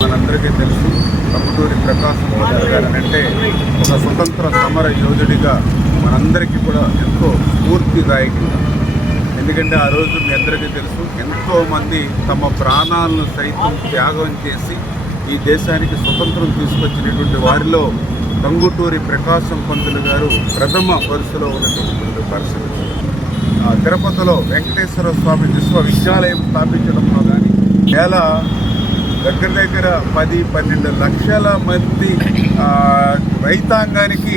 మనందరికీ తెలుసు టంగుటూరి ప్రకాశం పంతులు గారు అంటే ఒక స్వతంత్ర సమర యోధుడిగా మనందరికీ కూడా ఎంతో స్ఫూర్తిదాయకంగా. ఎందుకంటే ఆ రోజు మీ అందరికీ తెలుసు ఎంతోమంది తమ ప్రాణాలను సైతం త్యాగం చేసి ఈ దేశానికి స్వతంత్రం తీసుకొచ్చినటువంటి వారిలో టంగుటూరి ప్రకాశం పంతులు గారు ప్రథమ వరుసలో ఉన్నటువంటి పరిస్థితి. తిరుపతిలో వెంకటేశ్వర స్వామి విశ్వవిద్యాలయం స్థాపించడంలో కానీ దగ్గర 10-12 లక్షల మంది రైతాంగానికి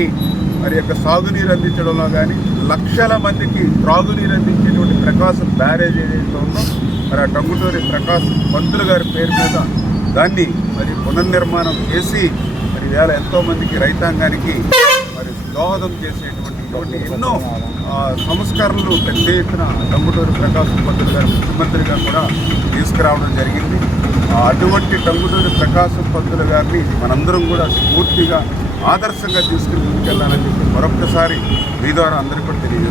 మరి యొక్క సాగునీరు అందించడంలో కానీ లక్షల మందికి త్రాగునీరు అందించేటువంటి ప్రకాశం బ్యారేజ్ ఏదైతే ఉందో మరి ఆ టంగుటూరి ప్రకాశం పంతులు గారి పేరు మీద దాన్ని మరి పునర్నిర్మాణం చేసి మరి వేళ ఎంతోమందికి రైతాంగానికి మరి దోహదం చేసేటువంటి ఎన్నో సంస్కరణలు పెద్ద ఎత్తున టంగుటూరి ప్రకాశం పంతులు గారు ముఖ్యమంత్రిగా కూడా తీసుకురావడం జరిగింది. అటువంటి టంగుటూరి ప్రకాశం పంతులు గారిని మనందరం కూడా స్ఫూర్తిగా ఆదర్శంగా తీసుకుని ముందుకెళ్లాలని చెప్పి మరొక్కసారి మీ ద్వారా అందరికీ కూడా తెలియజేస్తాను.